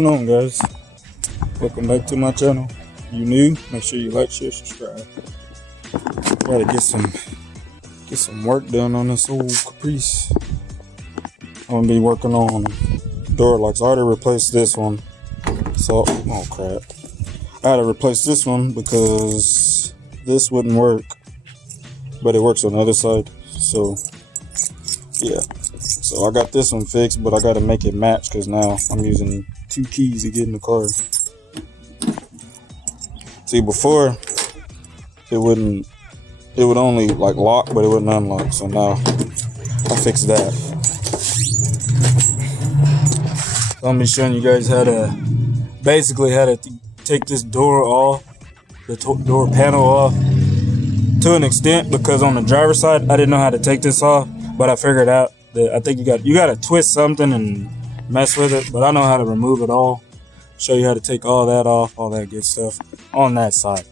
going on, guys? Welcome back to my channel. You new? Make sure you like, share, subscribe. Gotta get some work done on this old Caprice. I'm gonna be working on door locks. I already replaced this one. So, oh crap. I had to replace this one because this wouldn't work. But it works on the other side. So, yeah. So I got this one fixed, but I gotta make it match because now I'm using 2 keys to get in the car. See, before it would only like lock, but it wouldn't unlock. So now I fixed that. So I'm gonna be showing you guys how to take this door off, the door panel off, to an extent, because on the driver's side I didn't know how to take this off, but I figured out that I think you got to twist something and mess with it, but I know how to remove it all. Show you how to take all that off, all that good stuff on that side.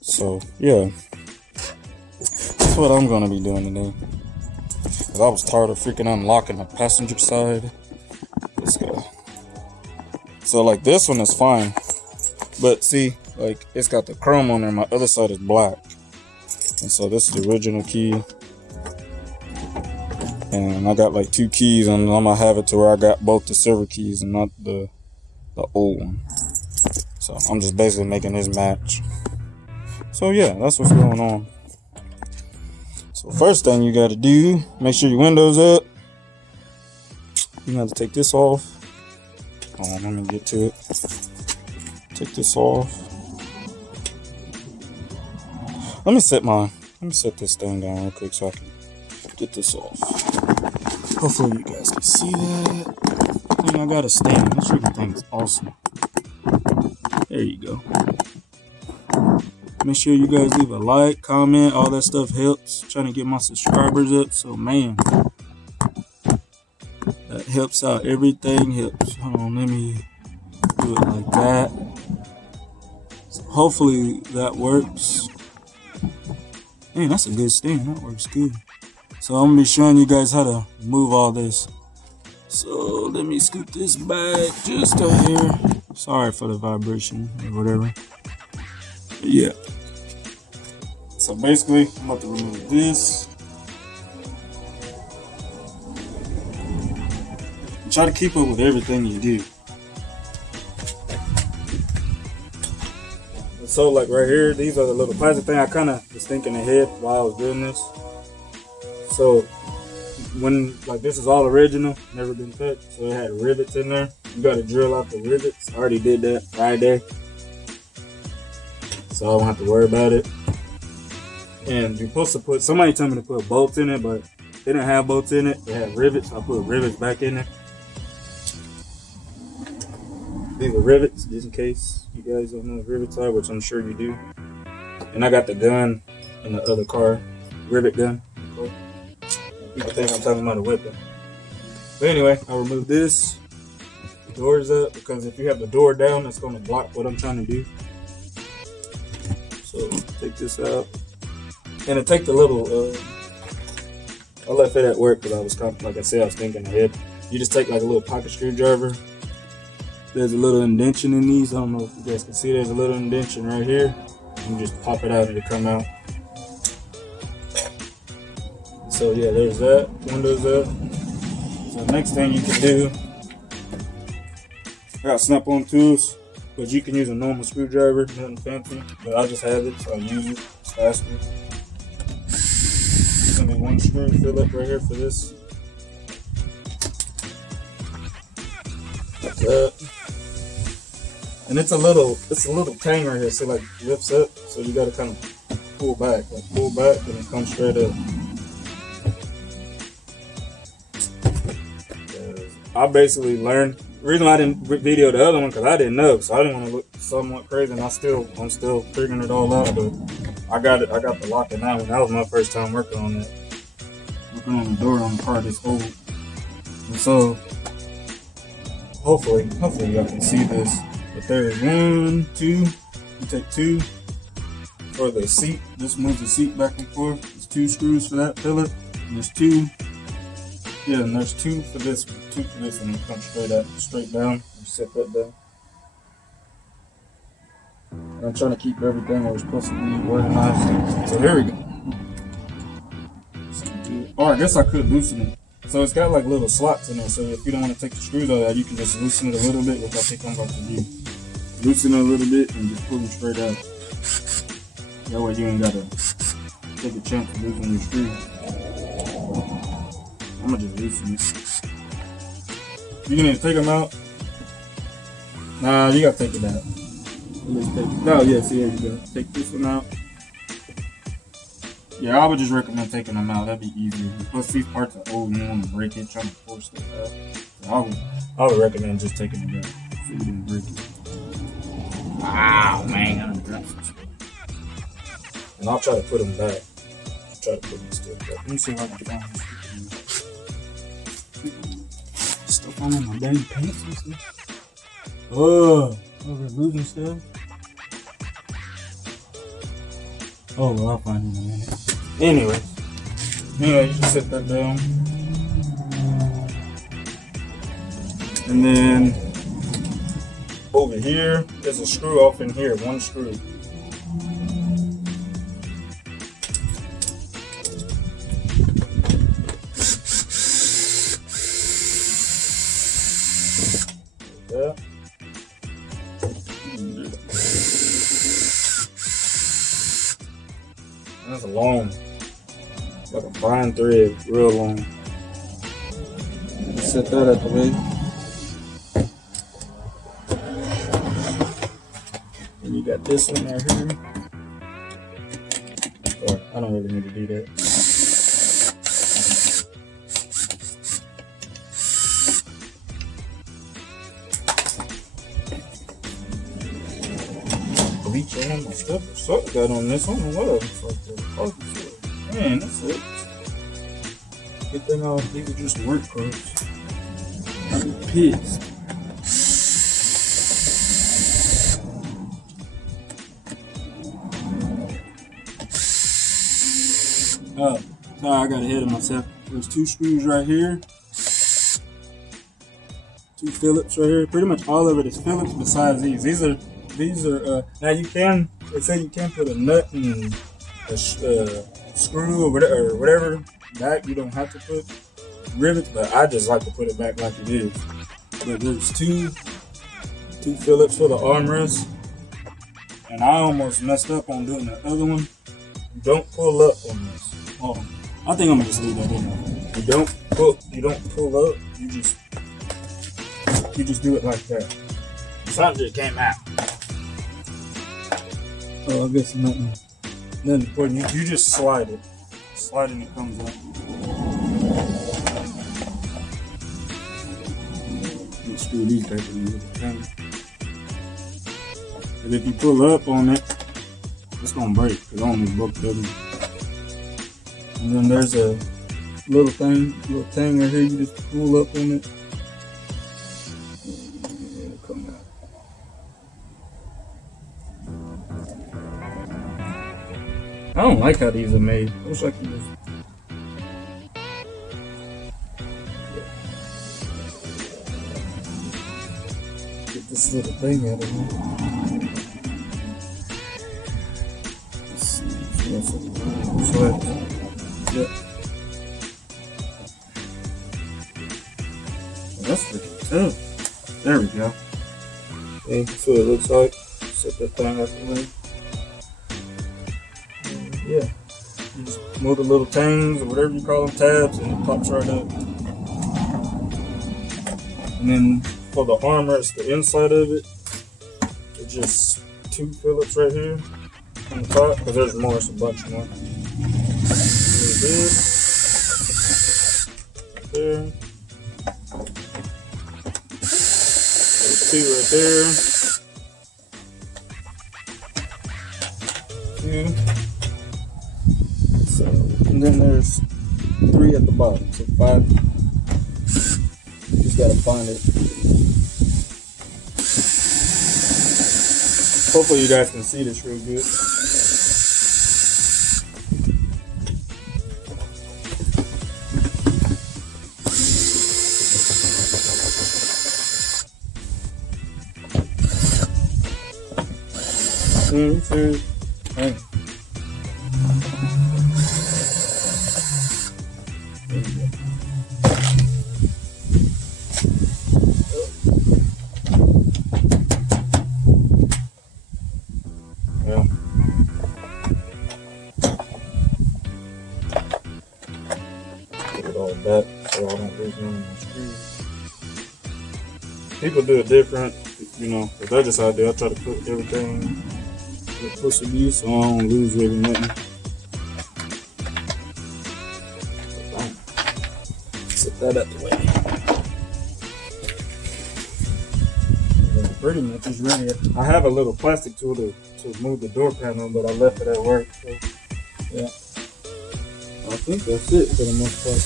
So yeah, that's what I'm gonna be doing today. Cause I was tired of freaking unlocking the passenger side. Let's go. So like this one is fine, but see, like it's got the chrome on there. My other side is black, and so this is the original key. And I got like 2 keys, and I'm gonna have it to where I got both the silver keys and not the old one. So I'm just basically making this match. So yeah, that's what's going on. So first thing you gotta do, make sure your window's up. You have to take this off. Hold on, let me get to it. Take this off. Let me set this thing down real quick so I can get this off. Hopefully you guys can see that. I got a stand. This freaking thing is awesome. There you go. Make sure you guys leave a like, comment, all that stuff helps. Trying to get my subscribers up, so man, that helps out. Everything helps. Hold on, let me do it like that. So hopefully that works. Man, that's a good stand. That works good. So I'm gonna be showing you guys how to move all this. So let me scoot this back just a hair. Sorry for the vibration or whatever. But yeah. So basically, I'm about to remove this. And try to keep up with everything you do. And so like right here, these are the little plastic thing. I kind of was thinking ahead while I was doing this. So when like this is all original, never been touched, so it had rivets in there. You got to drill out the rivets. I already did that Friday, so I don't have to worry about it. And you're supposed to put, somebody told me to put bolts in it, but they didn't have bolts in it. They had rivets, so I put rivets back in there. These are rivets, just in case you guys don't know what rivets are, which I'm sure you do. And I got the gun in the other car, rivet gun. People think I'm talking about a weapon. But anyway, I removed this. The door's up because if you have the door down, it's going to block what I'm trying to do. So take this out. And to take the little, I left it at work because I was kind of, like I said, I was thinking ahead. You just take like a little pocket screwdriver. There's a little indention in these. I don't know if you guys can see. There's a little indention right here. You just pop it out and it come out. So yeah, there's that. Windows up. So next thing you can do, I got snap-on tools, but you can use a normal screwdriver, nothing fancy. But I just have it, so I use it. It's faster. There's gonna be 1 screw fill up right here for this. Like that. And it's a little tang right here, so like lifts up. So you gotta kind of pull back, and it comes straight up. I basically learned. The reason I didn't video the other one because I didn't know, so I didn't want to look somewhat crazy, and I'm still figuring it all out. But I got the lock in that one. That was my first time working on that. Working on the door on the car this old. And so hopefully y'all can see this. But there's 1, 2. You take 2 for the seat. Just move the seat back and forth. There's 2 screws for that fillet. And there's 2. Yeah, and there's 2 for this one. 2 for this one. It comes straight down. You set that down. And I'm trying to keep everything where it's supposed to be organized. So here we go. Oh, I guess I could loosen it. So it's got like little slots in there. So if you don't want to take the screws out of that, you can just loosen it a little bit, which I think I'm about to do. Loosen it a little bit and just pull them straight out. That way you ain't gotta take a chance of losing your screw. I'm gonna just loosen it. You can either take them out. Nah, you gotta take it out. No, yeah, see, there you go. Take this one out. Yeah, I would just recommend taking them out. That'd be easier. Plus, these parts are old and you want to break it, trying to force it out. So I would recommend just taking it out so you didn't break it. Wow, man, I done dropped some stuff. And I'll try to put them back. Try to put them still back. Let me see if I can find this. Stuff on my dang pants and stuff. Oh, over losing stuff. Oh, well, I'll find it in a minute. Anyway, you just set that down. And then over here, there's a screw off in here, one screw. Yeah. That's a long, like a fine thread, real long. Set that out the way. And you got this one right here. Or I don't really need to do that. Bleach on my stuff or something got on this. I don't know what else. Man, that's it. Good thing all these are just work clothes. I'm pissed. Oh, sorry, I got ahead of myself. There's two screws right here. Two Phillips right here. Pretty much all of it is Phillips besides these. These are now you can, they say you can put a nut and a screw or whatever back. You don't have to put rivets, but I just like to put it back like it is. But there's two Phillips for the armrest, and I almost messed up on doing the other one. Don't pull up on this. Oh, I think I'm gonna just leave that in there. You don't pull up. You just do it like that. Something just came out. Oh, I guess nothing important. You just slide it. Slide and it comes up. You screw these back in with the thing. And if you pull up on it, it's gonna break because I only broke the other. And then there's a little tang right here. You just pull up on it. It'll come out. I don't like how these are made. I wish I could just. Get this little thing out of here. Let's see. Yep. That's freaking tough. There we go. Okay, that's what it looks like. Set that thing out the way. Yeah, you just move the little tangs or whatever you call them, tabs, and it pops right up. And then for the armrest, the inside of it, it's just two Phillips right here on the top, because there's more, it's a bunch more. There's this, right there. There's two right there. Two. So, and then there's three at the bottom, so 5. You just gotta find it. Hopefully you guys can see this real good. Serious. Hey. Yeah. Put it all back so I don't lose none of my screws. People do it different, you know, but that's just how I do. I try to put everything where it's supposed to be so I don't lose really nothing. Set that out the way. And pretty much is ready. I have a little plastic tool to move the door panel, but I left it at work. So yeah, I think that's it for the most part.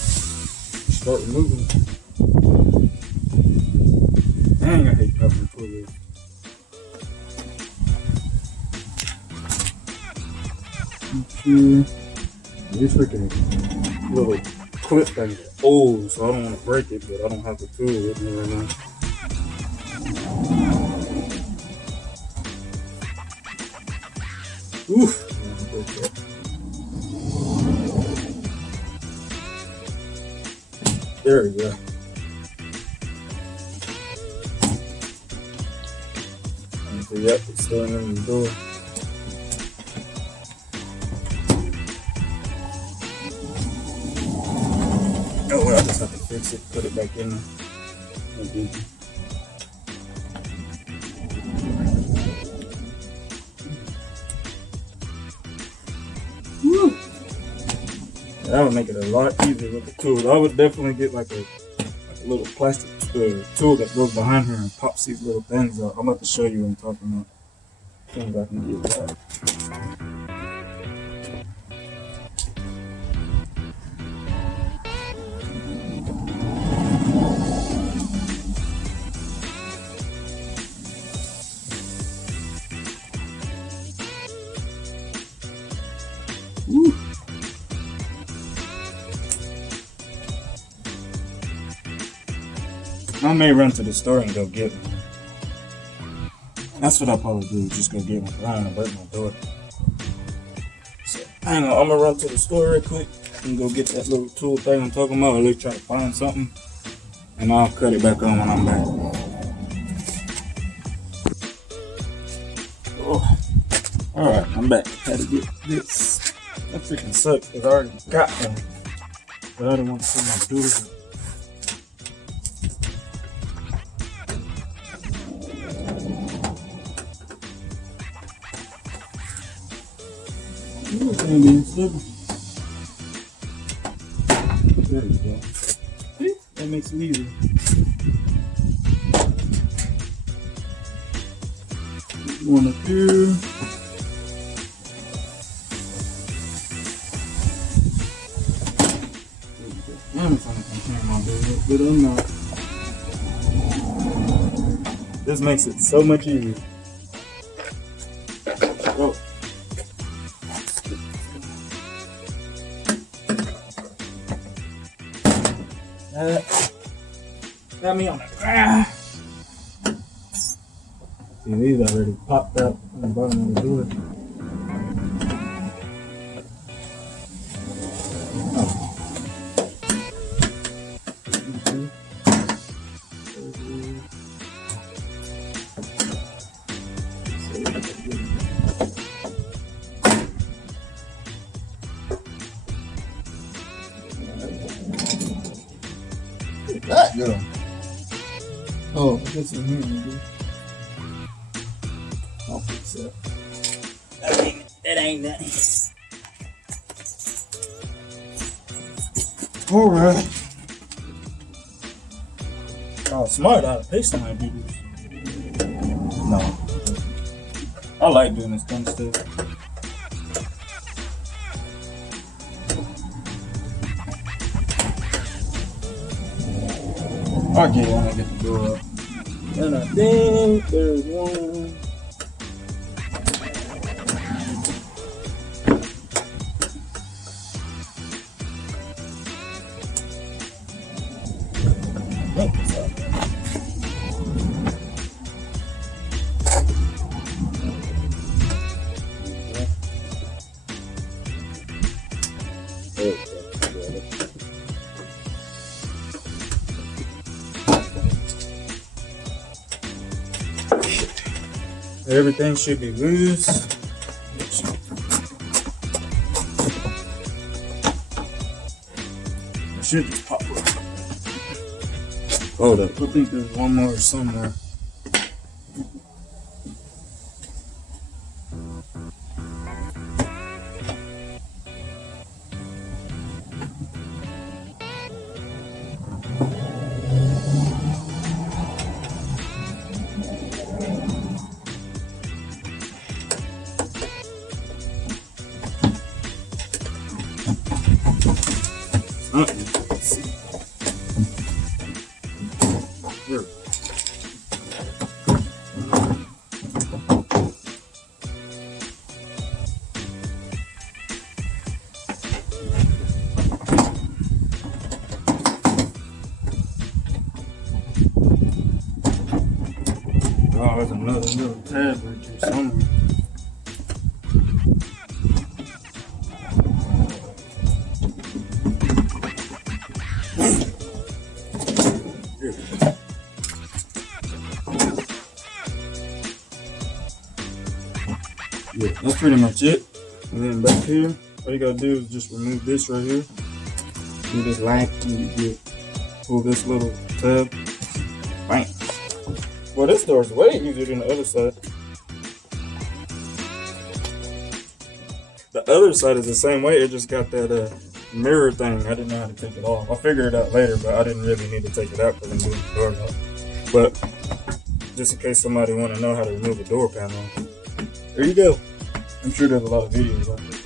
Start removing. Dang, I hate covering toilets. These freaking little clip things are old, so I don't want to break it, but I don't have the tool with me right now. Oof. There we go. So yep, it's still in the door. Oh well, I just have to fix it, put it back in there. Woo! That would make it a lot easier with the tool. I would definitely get like a little plastic tool that goes behind here and pops these little things out. I'm about to show you what I'm talking about. As soon as I can get that. Woo. I may run to the store and go get one. That's what I'll probably do, just go get one. I don't want to break my door. So, hang on, I'm gonna run to the store real quick and go get that little tool thing I'm talking about, or at least try to find something. And I'll cut it back on when I'm back. Oh. Alright, I'm back. Had to get this. That freaking sucks because I already got one. But I didn't want to see my doodle. Ooh, it's gonna be slippery. There we go. See? That makes it easier. One up here. Damn, it's only contain my business, but I'm not. This makes it so much easier. Oh. Got me on the ground. See, these already popped up on the bottom of the door. That girl. Oh, this in here, maybe. I'll fix that. That ain't nothing. Alright. Oh, smart out of paste on my videos. No. I like doing this kind of stuff. I'll get it when I get the door up. And I think there's one. I think it's up there. everything should be loose. It should just pop up. Hold up. I think there's one more somewhere. Oh, there's another little tab right here somewhere. Here. Yeah, that's pretty much it. And then back here, all you gotta do is just remove this right here. Do this line and you pull this little tab. Bang. Well, this door is way easier than the other side. The other side is the same way. It just got that mirror thing. I didn't know how to take it off. I figured it out later, but I didn't really need to take it out because I'm doing the door now. But just in case somebody want to know how to remove a door panel, there you go. I'm sure there's a lot of videos out there.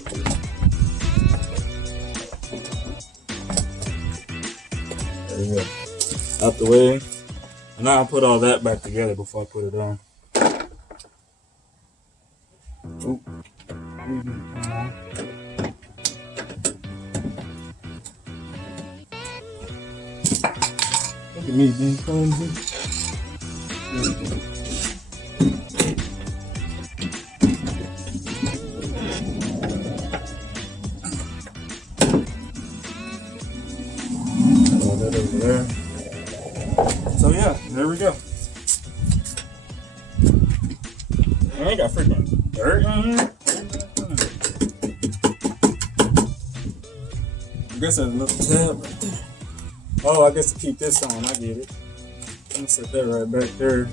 There you go. Out the way. And now I'll put all that back together before I put it on. Oop. Look at me being clumsy. All that over there. So yeah, there we go. I ain't got freaking dirt in here. I guess there's a little tab right there. Oh, I guess to keep this on, I get it. I'm gonna set that right back there.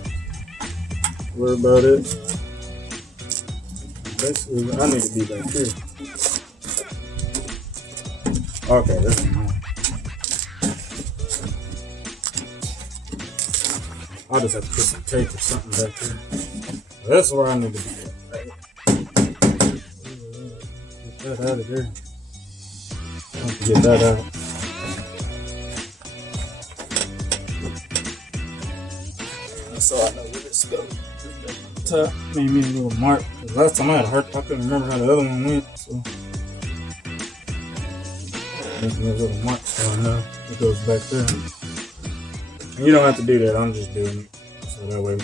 Worry about it. Basically, I need to be back here. Okay, this is mine. I'll just have to put some tape or something back here. That's where I need to be at. Get that out of there. I have to get that out. So I know where this goes. Top made me a little mark. Last time I had hurt, I couldn't remember how the other one went. So making a little mark so I know it goes back there. And you don't have to do that. I'm just doing it so that way,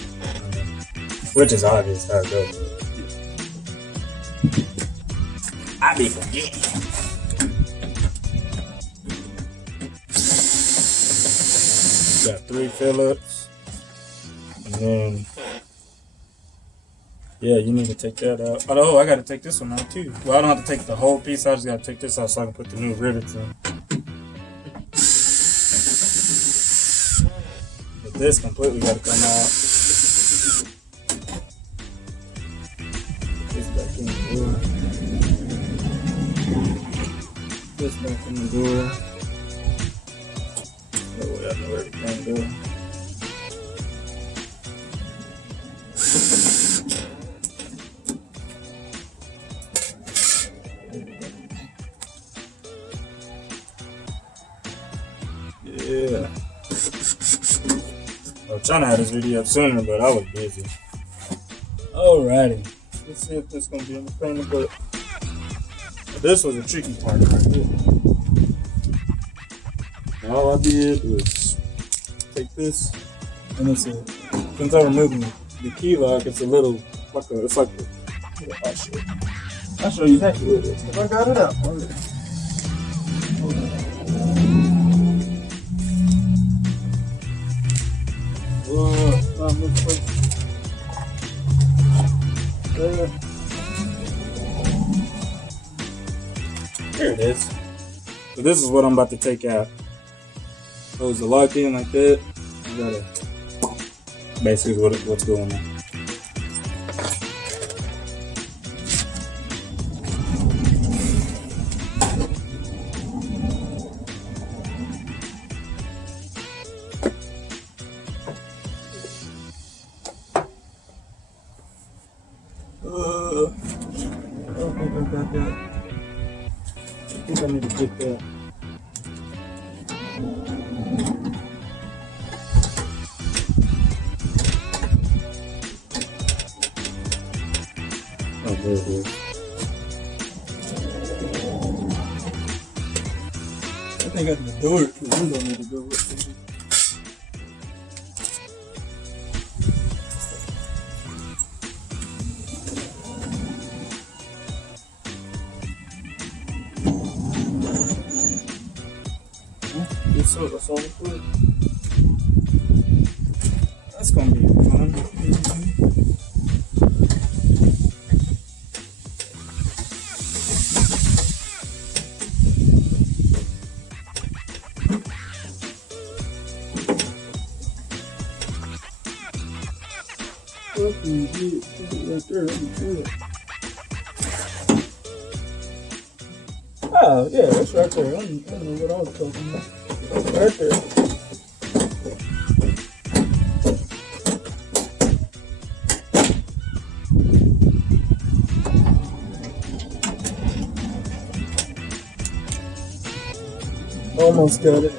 which is obvious how it goes. I be forgetting. Got 3 Phillips, and then yeah, you need to take that out. Oh, I got to take this one out too. Well, I don't have to take the whole piece. I just got to take this out so I can put the new rivets in. But this completely got to come out. This back in the door. This back in the door. That way I know everything goes. Yeah. I was trying to have this video up sooner, but I was busy. Alrighty. Let's see if this is going to be in the painting, but this was a tricky part right here. All I did was take this, and it's a, since I'm removing the key lock, it's a little, it's like a, I'll show you exactly what it is. If I got it out. Here it is. So this is what I'm about to take out. Close the lock in like that. You gotta basically what's going on. I don't think I got that. I think I need to get that. Oh, there it is. I think I can do it. The window need to go with it. So that's all good. That's gonna be fun. Right there, that'd be good. Oh yeah, that's right there. I don't know what I was talking about. Right there. Almost got it.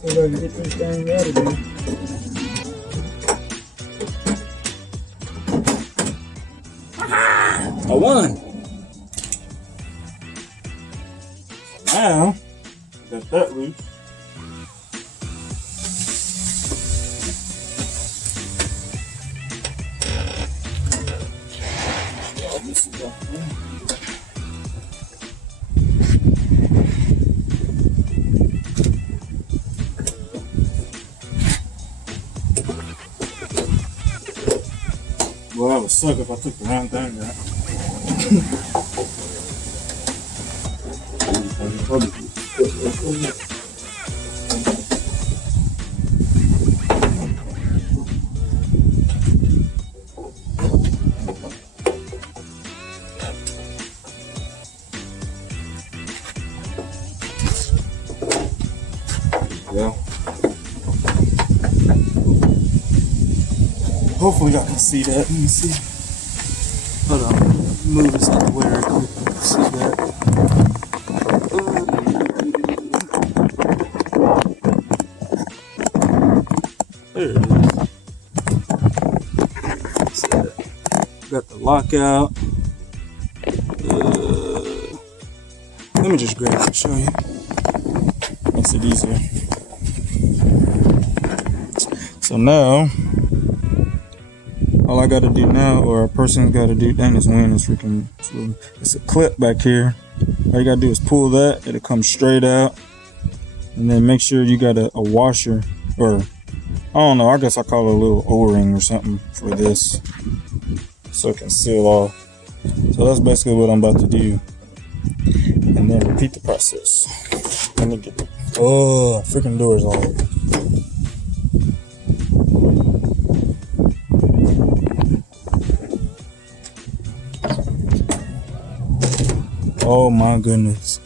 So I can get this thing out of there. I won! Now, got that loose. Oh, this is up there. Well, that would suck if I took the wrong thing out. Yeah. Hopefully y'all can see that. Let me see. Hold on. Move this out the way real quick. You can see that. There it is. See that? Got the lockout. Let me just grab it and show you. Makes it easier. So now, all I gotta do now, or a person's gotta do, dang, this wind is freaking, it's a clip back here. All you gotta do is pull that, it'll come straight out. And then make sure you got a washer, or I don't know, I guess I call it a little O-ring or something for this, so it can seal off. So that's basically what I'm about to do. And then repeat the process. Let me get, oh, freaking doors all over. Oh my goodness.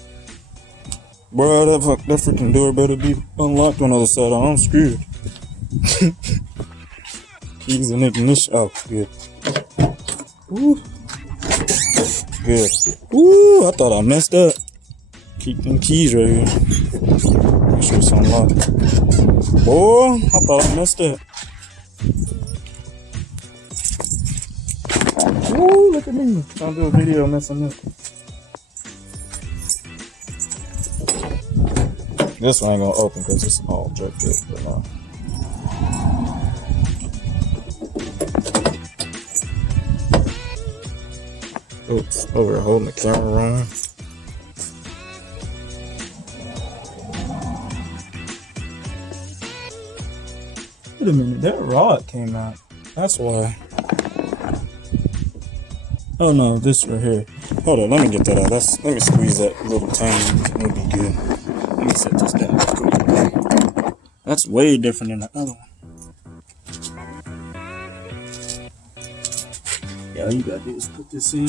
Bro, that freaking door better be unlocked on the other side. I'm screwed. Keys and ignition. Oh, good. Ooh. Good. Ooh, I thought I messed up. Keep them keys right here. Make sure it's unlocked. Oh, I thought I messed up. Ooh, look at me. Trying to do a video messing up. This one ain't gonna open because it's all jerked up, but no. Oops, over holding the camera wrong. Wait a minute, that rod came out. That's why. Oh no, this right here. Hold on, let me get that out. Let me squeeze that little tiny. It'll be good. Let me set this down. Cool. That's way different than the other one. Yeah, all you gotta do is put this in.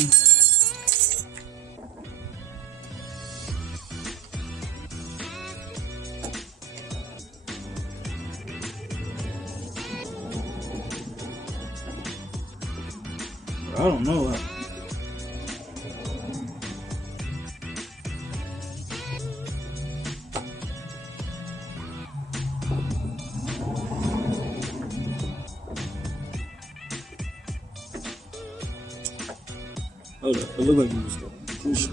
I don't know. Hold up, it looked like you was going to push it.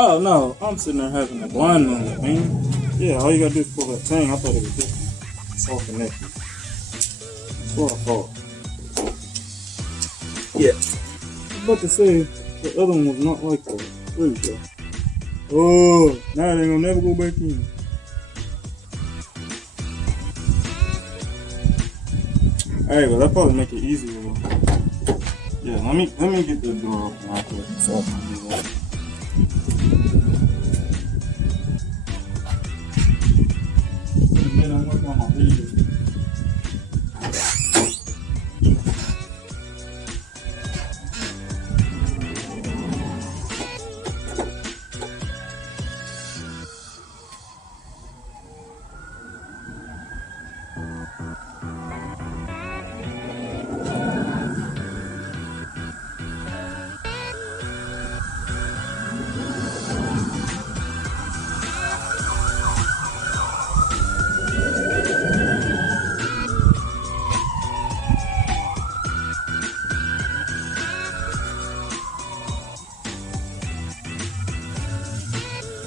Oh no, I'm sitting there having a blind moment, man. Yeah, all you gotta do is pull that thing. I thought it was different. It's all connected. That's what I thought. Yeah. I was about to say, the other one was not like that. There you go. Oh, now they gonna never go back in. Alright, well that probably make it easier. Yeah, let me get the door open right quick so I can do that. And then I'm working on my video.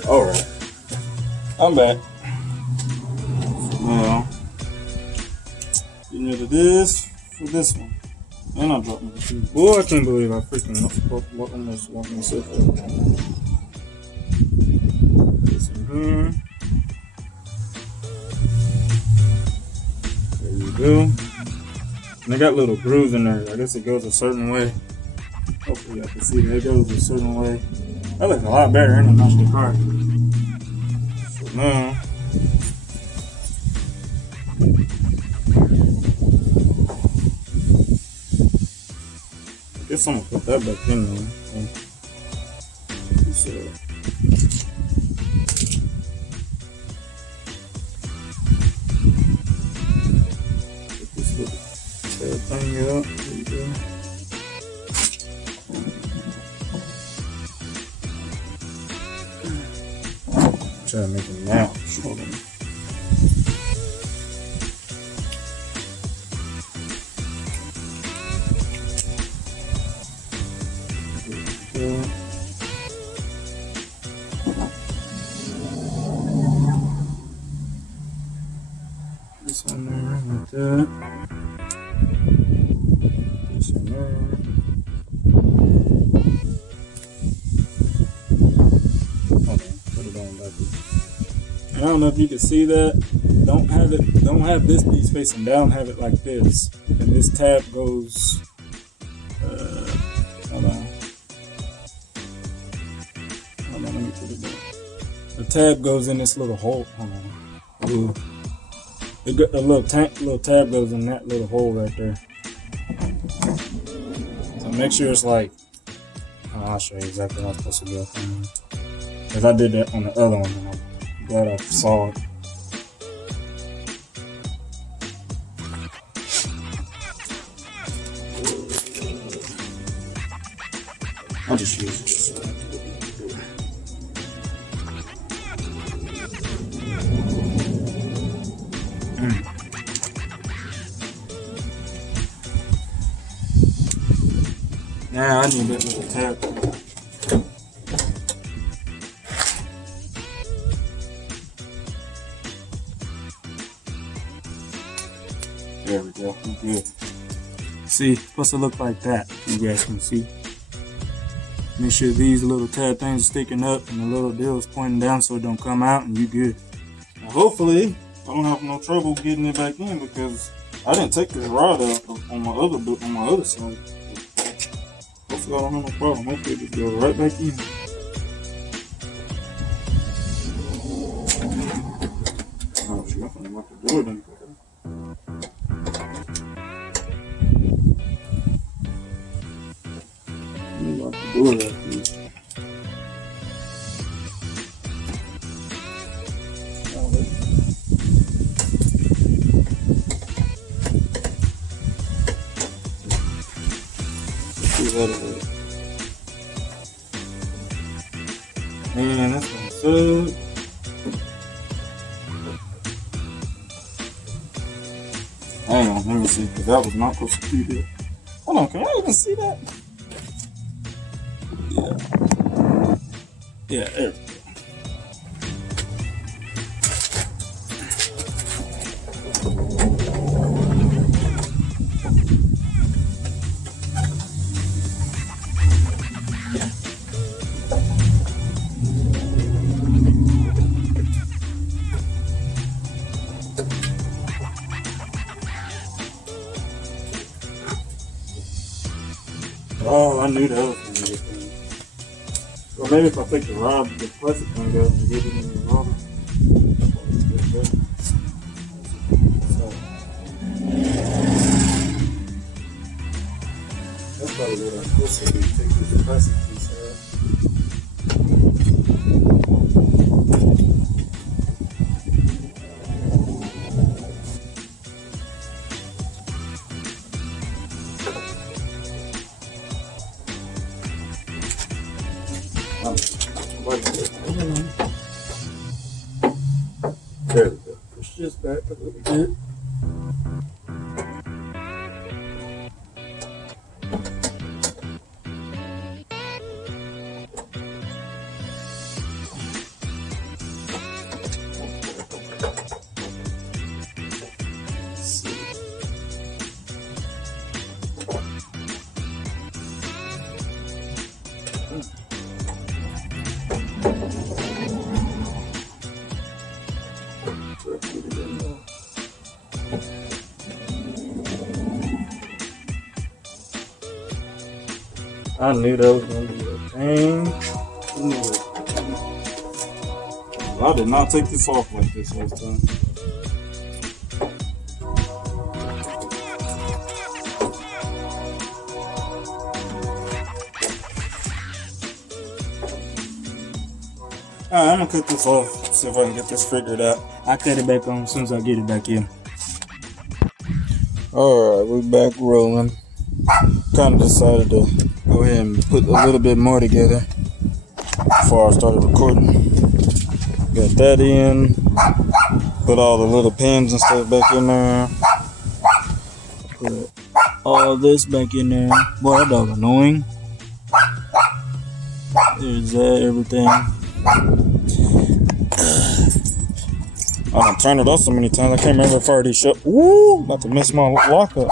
Alright, I'm back. Now, getting rid of this for this one. And I dropped my shoes. Boy, I can't believe I freaking almost walked myself up. This in here. There you go. And they got little grooves in there. I guess it goes a certain way. Hopefully y'all can see that it goes a certain way. That looks a lot better and it matched the car. So now, I guess I'm gonna put that back in there. So, put this little thing up. There you go. Try to make it now. Hold on. This on there like that. This on there. I don't know if you can see that. Don't have this piece facing down, have it like this. And this tab goes, hold on, let me put it there. The tab goes in this little hole, hold on. Ooh. A little tab goes in that little hole right there. So make sure it's like, I'll show you exactly how it's supposed to go. Because I did that on the other one and I'm glad I saw it. I'll just use this. Now I need that little tap. There we go. I'm good. See, it's supposed to look like that. You guys can see. Make sure these little tab things are sticking up and the little deal is pointing down so it don't come out, and you good. Now hopefully I don't have no trouble getting it back in because I didn't take this rod out on my other side. Hopefully I don't have no problem. Hopefully it just go right back in. Oh shit, I'm gonna have to do it then. Do it after this. Man, that's gonna suck. Hang on, let me see, because that was not supposed to be there. Hold on, can I even see that? Yeah. Yeah, there we go. Oh, I knew that was going to be a thing. Or maybe if I take the rod, the plastic thing out and get it in the rubber. That's probably what I'm supposed to do. Take this plastic piece out. There we go. Push this back a little bit. I knew that was going to be a pain. I did not take this off like this last time. Alright, I'm going to cut this off, see if I can get this figured out. I'll cut it back on as soon as I get it back in. Alright, we're back rolling. Kind of decided to go ahead and put a little bit more together before I started recording. Got that in, put all the little pins and stuff back in there, put all this back in there. Boy, that dog annoying. There's that, everything. I done turned it off so many times, I can't remember if I already shut. Woo! About to miss my lock up.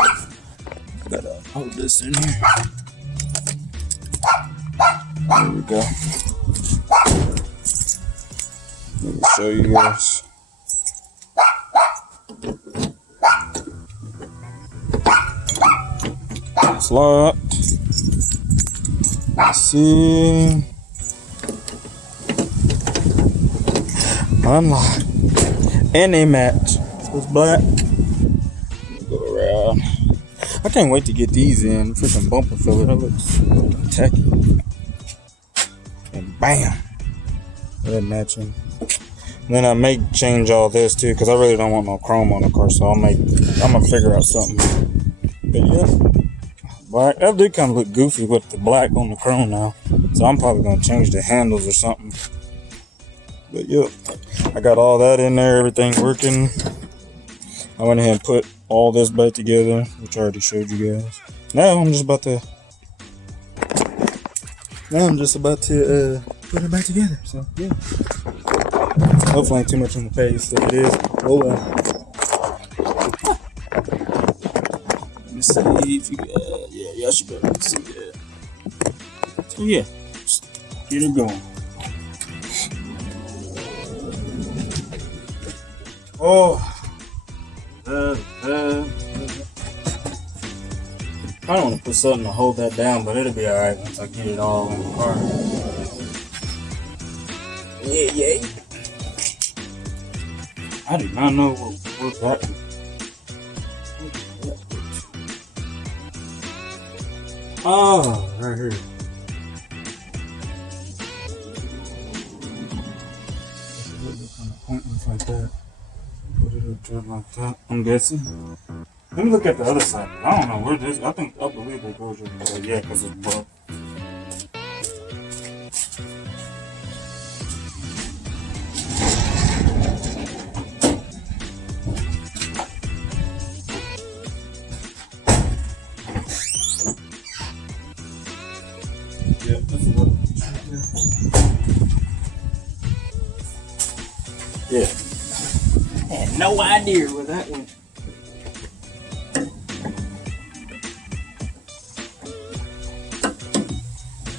Gotta hold this in here. There we go. Let me show you guys. It's locked. Let's see. Unlocked. And they match. So it's black. Go around. I can't wait to get these in. Freaking bumper filler. That looks tacky. And bam. They're matching. And then I may change all this too, because I really don't want no chrome on the car. So I'm gonna figure out something. But yeah. black. That did kind of look goofy with the black on the chrome now. So I'm probably gonna change the handles or something. But yeah, I got all that in there, everything working. I went ahead and put all this back together, which I already showed you guys. Now I'm just about to put it back together. So yeah. Hopefully ain't too much on the face. If it is, oh well. Let me see if you yeah, y'all should be able to see that. So yeah, just get it going. Oh, I don't want to put something to hold that down, but it'll be alright once I get it all in the car. Yeah. I did not know what that was. Oh, right here. Pointless like that. Put it up there like that. I'm guessing. Let me look at the other side. I don't know where this. I believe it goes over there. Yeah, because it's buck. Yeah, that's a little piece right there. Yeah. I had no idea where that went.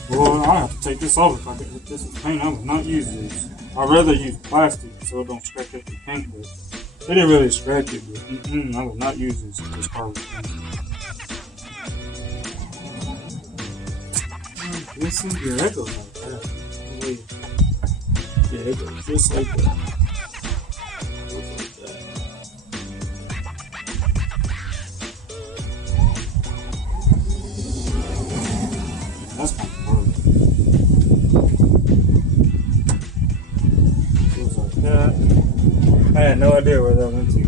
Well, I have to take this off if this is paint. I would not use this. I'd rather use plastic so it don't scratch up the paint, but they didn't really scratch it, but I would not use this car was paint. Listen, yeah, that goes like that. Yeah, it goes just like that. That's kind of perfect. Goes like that. I had no idea where that went to.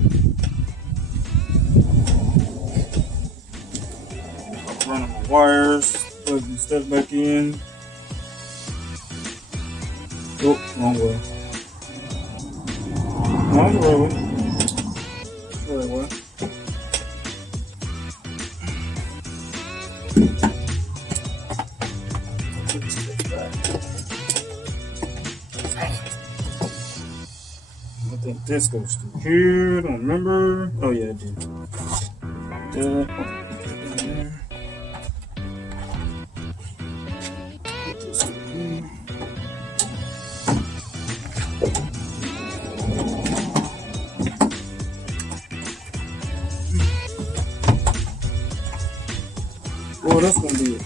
I'm running my wires, plugging stuff back in. Oh, wrong way. Wrong way. Right way. I think this goes through here. I don't remember. Oh yeah, it did. Put this in here. Oh, that's gonna be it.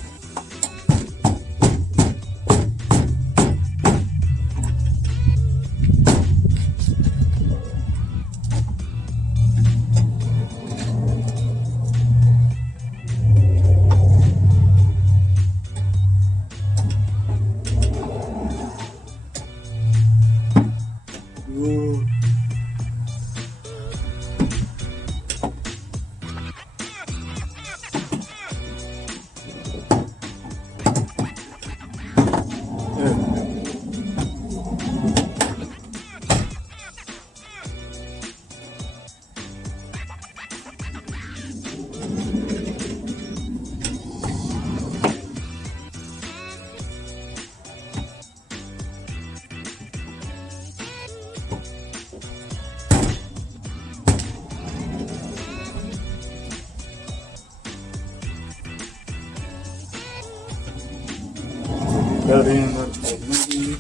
That in, that's like maybe.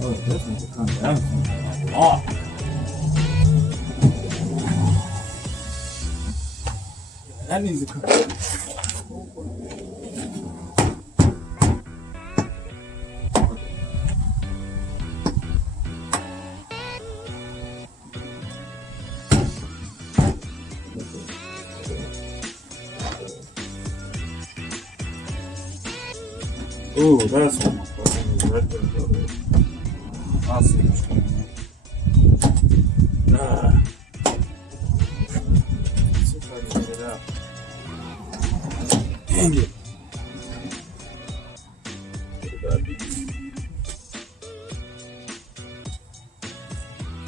Oh, this needs to come down a lot. That needs to come down. Ooh, that's what I'm fucking with. right there. I'll see what you mean. Let's see if I can get it out. Dang it. What did I do?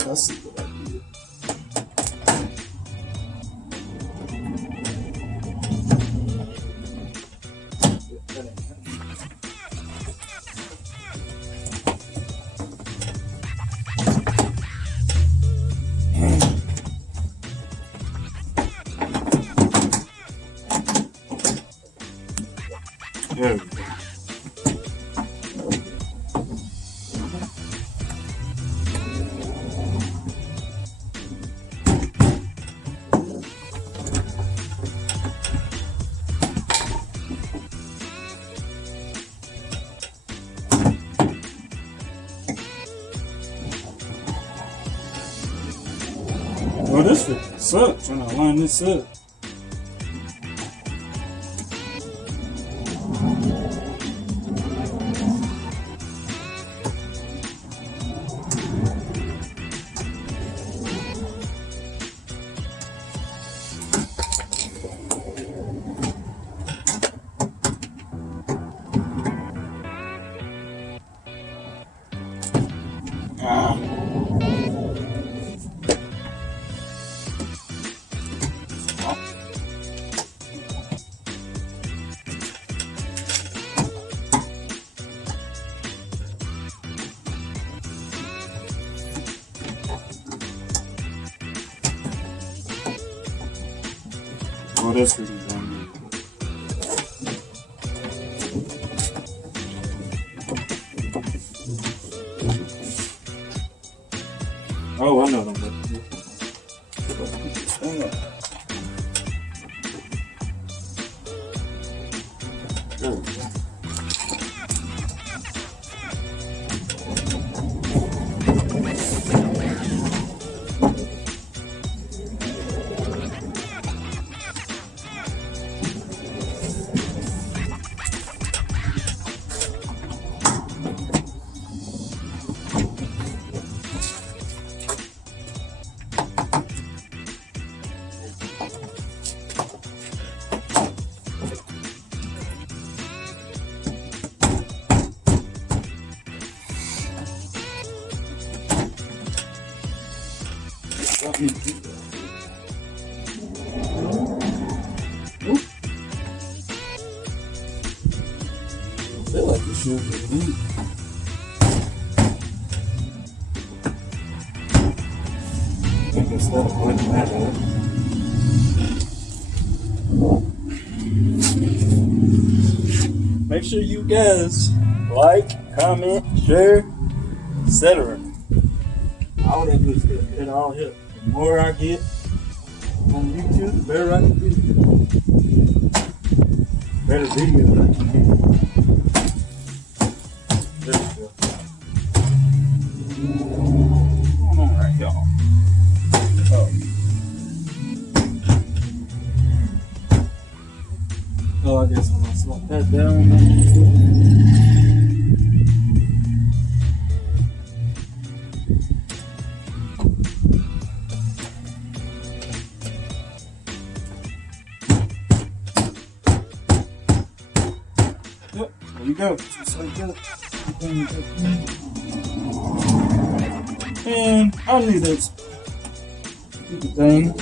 Let's see what I did. There we go. Well, this freaking sucks when I line this up. Oh, that's really done. Oh, I know what I'm about to do. Hang on. There we go. Let me do that. Oop. I feel like it should be neat. I think instead of pointing that out. Make sure you guys like, comment, share, etc. All that good stuff. It all helps. The more I get on YouTube, the better I can do. Better videos I can get. There we go. What's going on right, y'all? Oh, I guess I'm gonna slap that down. Yep, there we go. Just like that. And I knew that's the thing.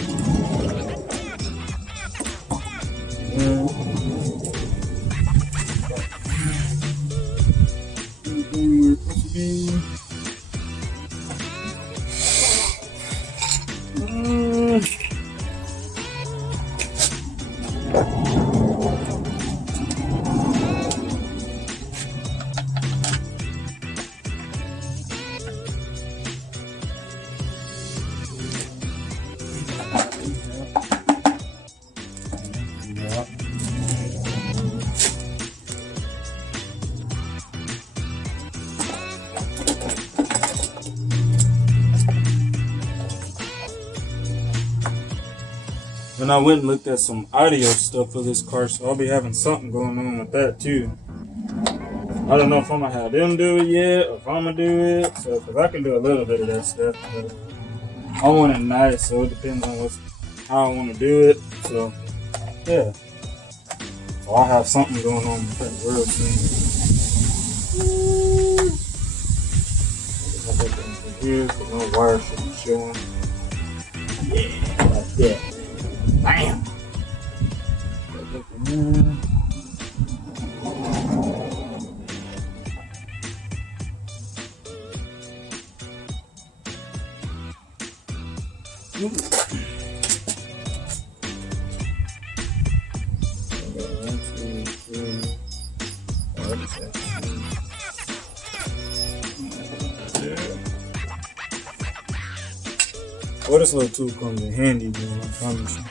Everything we're supposed to be. And I went and looked at some audio stuff for this car, so I'll be having something going on with that too. I don't know if I'm gonna have them do it yet, or if I'm gonna do it. So, cause I can do a little bit of that stuff, but I want it nice, so it depends on how I want to do it. So, yeah. So I have something going on real soon. Here, so no wire should be showing. Yeah, like that. Bam. Well, this little tool comes in handy, man, I promise you.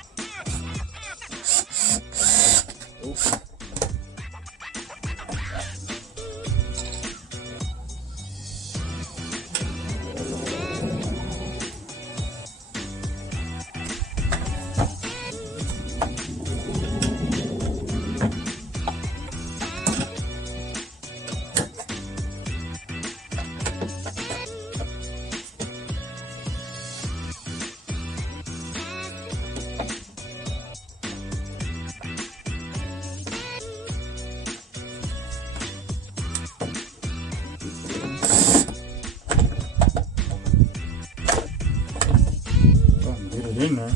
Get it in there.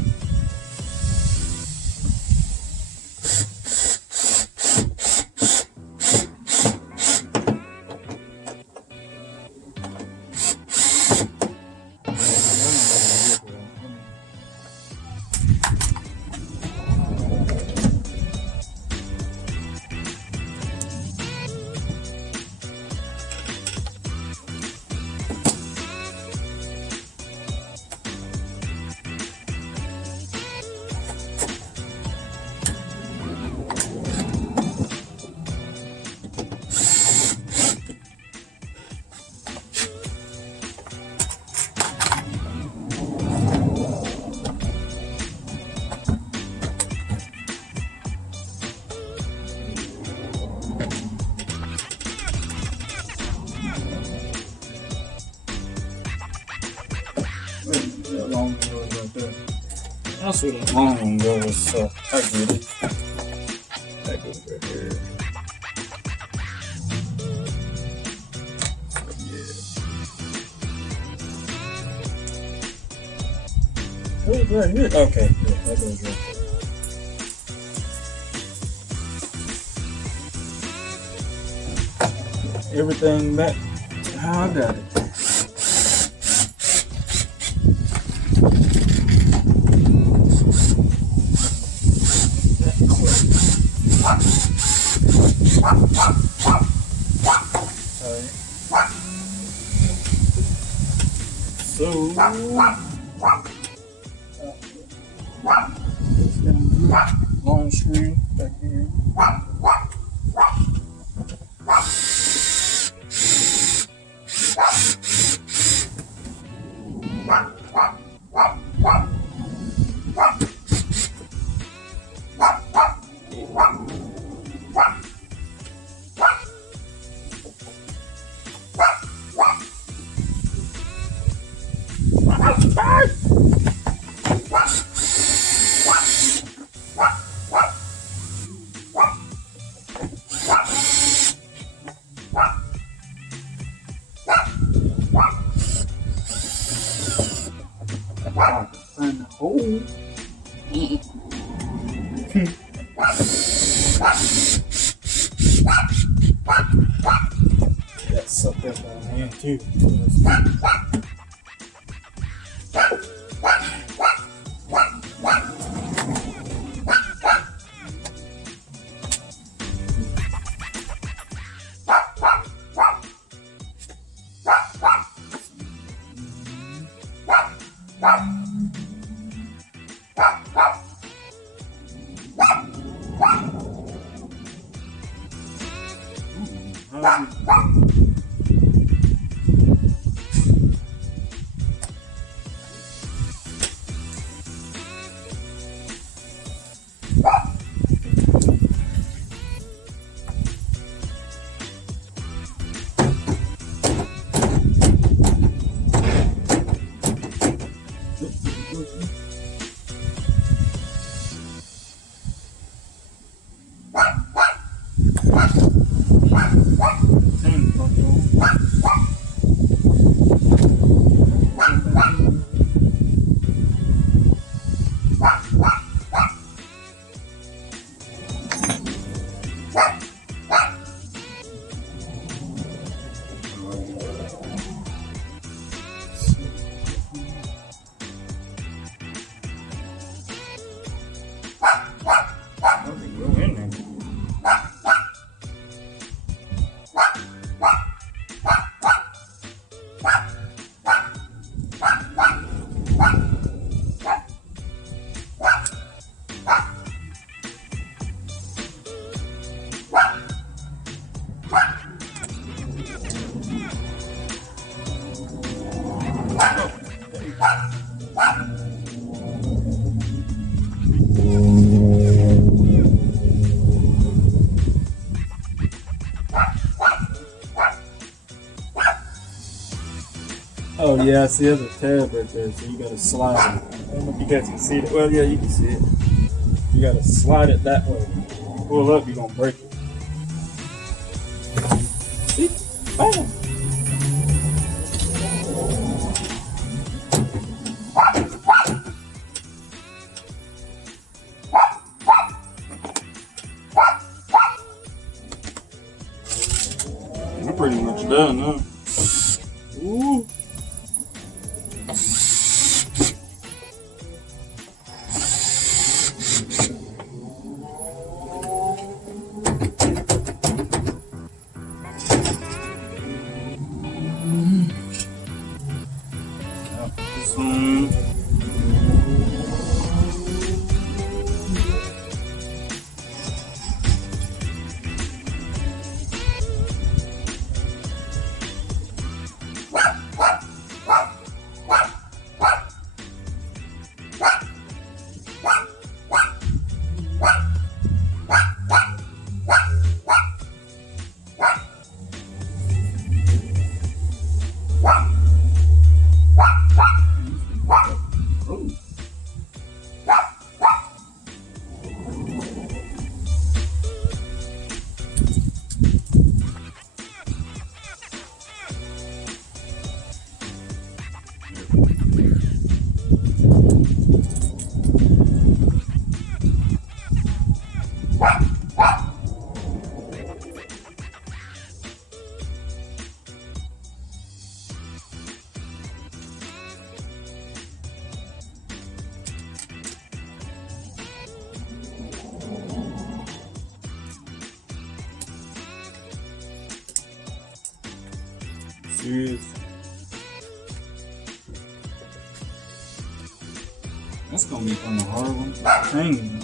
That long one goes right there. That's where the long one goes, so I get it. That goes right there. Yeah. Oh, right here. Okay, yeah, that goes right there. Everything back to how I got it. So, long screen back here. Find the hole. That's up there by my hand too. Oh yeah, I see there's a tab right there, so you gotta slide it. I don't know if you guys can see it. Well, yeah, you can see it. You gotta slide it that way. Pull up, you're gonna break it. See? Bam! We're pretty much done now. Ooh. Serious. That's gonna be kind of hard one. Dang.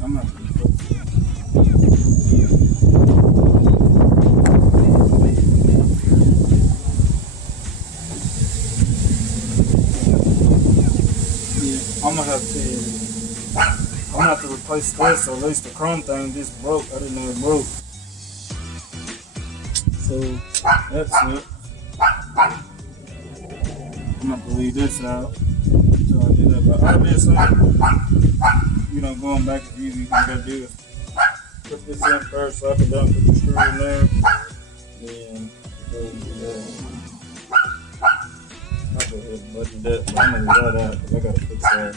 I'm not gonna put I'm gonna have to replace this, so at least the chrome thing just broke. I didn't know it broke. So that's it. I'm gonna have to leave this out until I do that. But obviously, going back is easy. All you gotta do is put this in first, slap it down, put the screw in there, then go I'll go ahead and button that, but I'm gonna leave that out because I gotta fix that.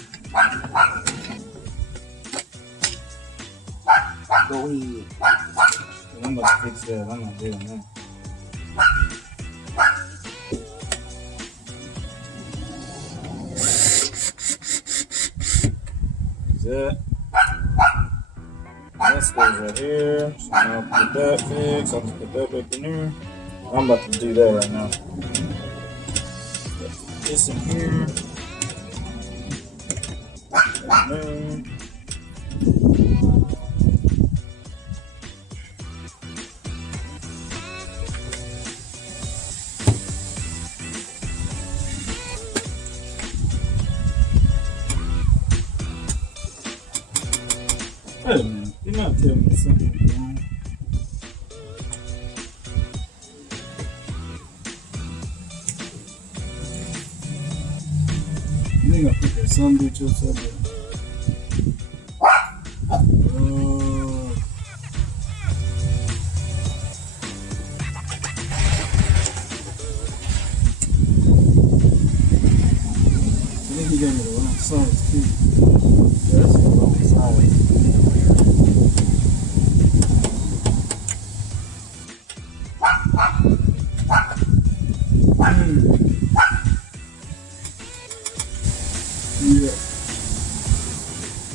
Go ahead. And I'm about to fix that. I'm not doing that. That. That stays right here. So now I'll put that fixed. I'll just put that back in there. I'm about to do that right now. Put this in here. And then. Wait a minute, you're not telling me something's wrong. You ain't gonna put that some bitch upside down. I think he gave me the wrong size too. Yeah, that's the wrong size. Yeah.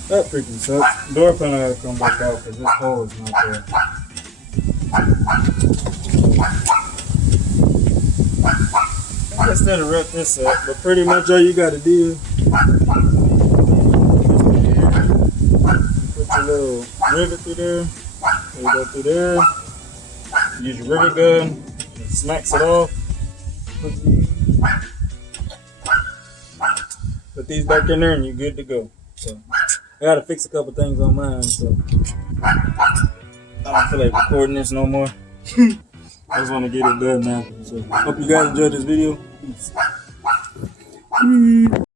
That freaking sucks. Door panel gotta come back out because this hole is not there. I guess that'll wrap this up, but pretty much all you gotta do put your little rivet through there. So you go through there. Use your rivet gun. It smacks it off. Put these back in there and you're good to go. So I gotta fix a couple things on mine, so I don't feel like recording this no more. I just want to get it done now. So hope you guys enjoyed this video. Peace.